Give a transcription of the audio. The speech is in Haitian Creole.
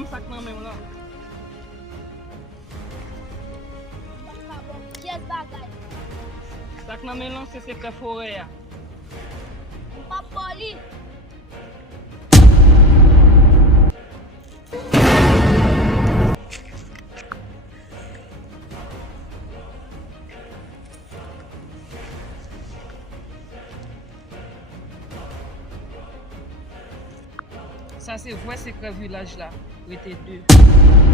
Dam sak nan men lan. Yes, bagay. Sak nan men lan se sekre fore ya. Pa poli. Sa se vwe sekre vilaj la. Ou ete 2.